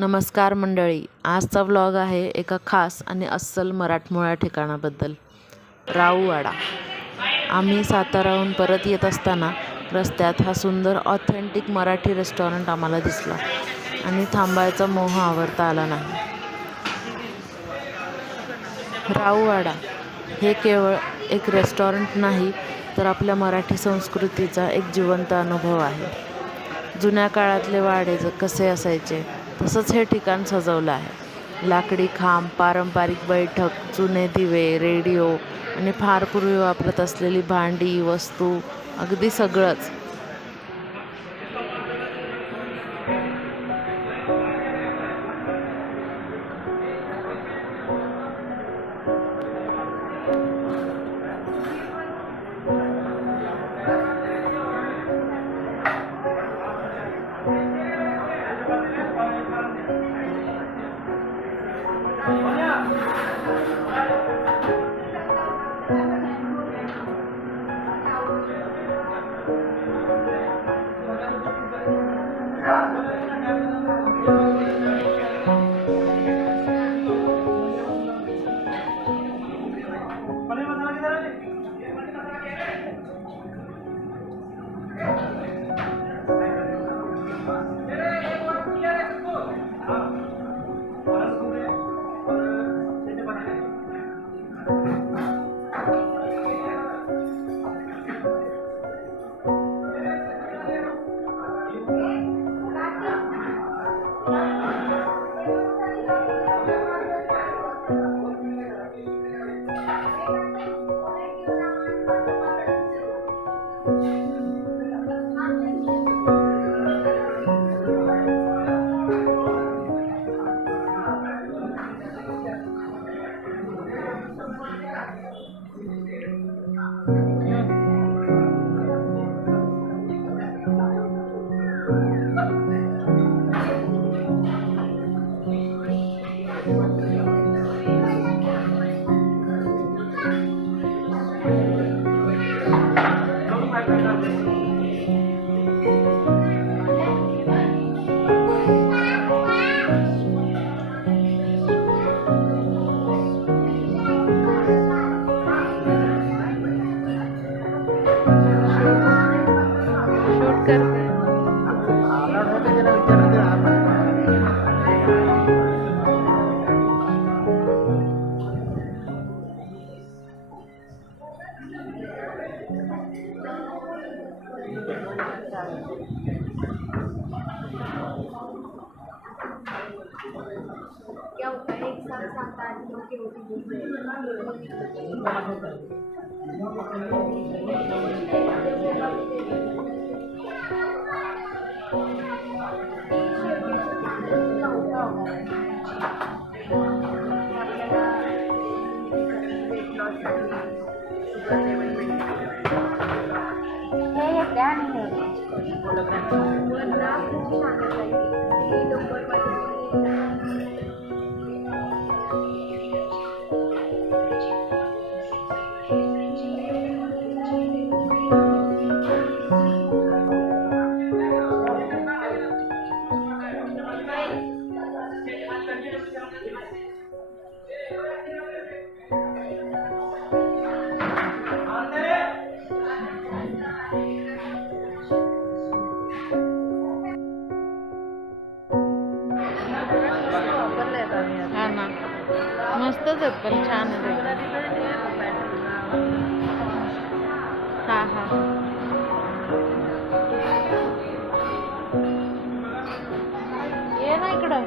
नमस्कार मंडळी, आजचा व्लॉग आहे एका खास आणि अस्सल मराठमोळ्या ठिकाणाबद्दल, राऊवाडा। आम्ही साताराहून परत येत असताना रस्त्यात हा सुंदर ऑथेंटिक मराठी रेस्टॉरंट आम्हाला दिसला आणि थांबायचा मोह आवरता आला नाही। राऊवाडा हे केवळ एक रेस्टॉरंट नाही, तर आपल्या मराठी संस्कृतीचा एक जिवंत अनुभव आहे। जुन्या काळातले वाडे कसे असायचे तसंच हे ठिकाण सजवलं आहे। लाकडी खांब, पारंपरिक बैठक, जुने दिवे, रेडिओ आणि फार पूर्वी वापरत असलेली भांडी, वस्तू, अगदी सगळंच। क्या होता है एक साथ 7-8 लोग की मस्तच आहेत पण छान आहे। हां हां ये ना इकडं।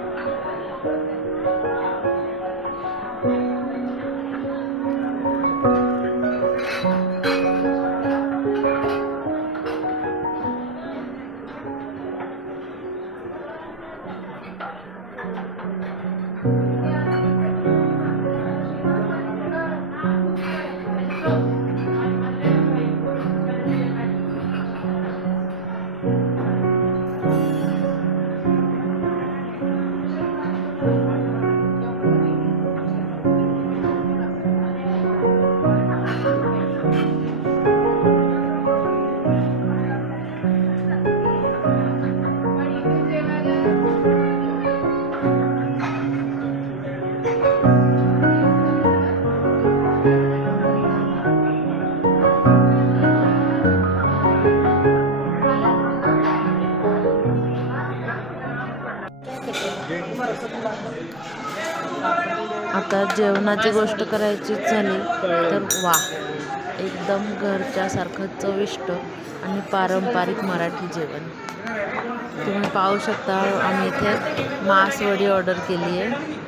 आता जेवणाची गोष्ट करायचीच झाली तर वा, एकदम घरच्यासारखं चविष्ट आणि पारंपरिक मराठी जेवण. तुम्ही पाहू शकता आम्ही इथे मासवडी ऑर्डर केली आहे.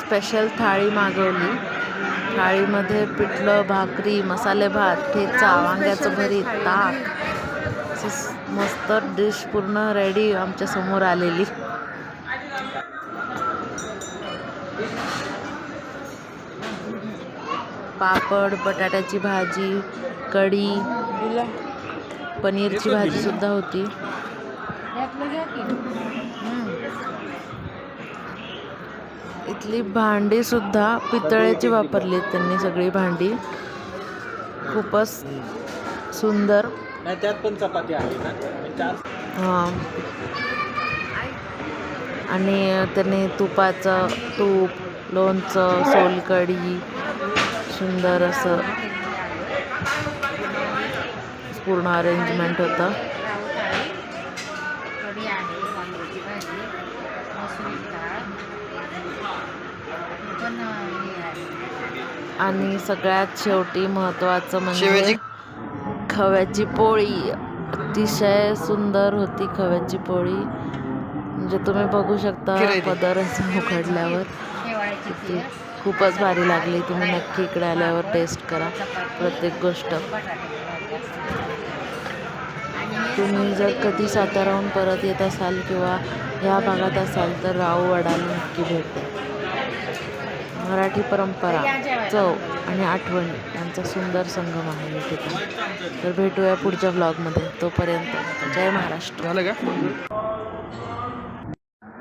स्पेशल थाळी मागवली. थाळीमध्ये पिठलं, भाकरी, मसाले भात, ठेचा, वांग्याचं भरीत, ताक, मस्त डिश पूर्ण रेडी आमच्या समोर आलेली. पापड, बटाट्याची भाजी, कढी, पनीरची भाजी सुद्धा होती. इथली भांडी सुद्धा पितळेची वापरली त्यांनी, सगळी भांडी खूपच सुंदर. त्यात पण चपाती आहे ना. हां, आणि त्यांनी तुपाचं तूप, लोणचं, सोलकढी, सुंदर असं पूर्ण अरेंजमेंट होतं. आणि सगळ्यात शेवटी महत्त्वाचं म्हणजे खव्याची पोळी. अतिशय सुंदर होती खव्याची पोळी. म्हणजे तुम्ही बघू शकता पदरच उघडल्यावर किती खूपच भारी लागली. तुम्ही नक्की इकडे आल्यावर टेस्ट करा प्रत्येक गोष्ट. तुम्ही जर कधी साताराहून परत येत असाल किंवा ह्या भागात असाल तर राऊ वडाला नक्की भेट द्या. मराठी परंपरा, चव आणि आठवणी यांचा सुंदर संगम आहे या ठिकाणी. तर भेटूया पुढच्या व्लॉगमध्ये. तोपर्यंत जय महाराष्ट्र. झालं का?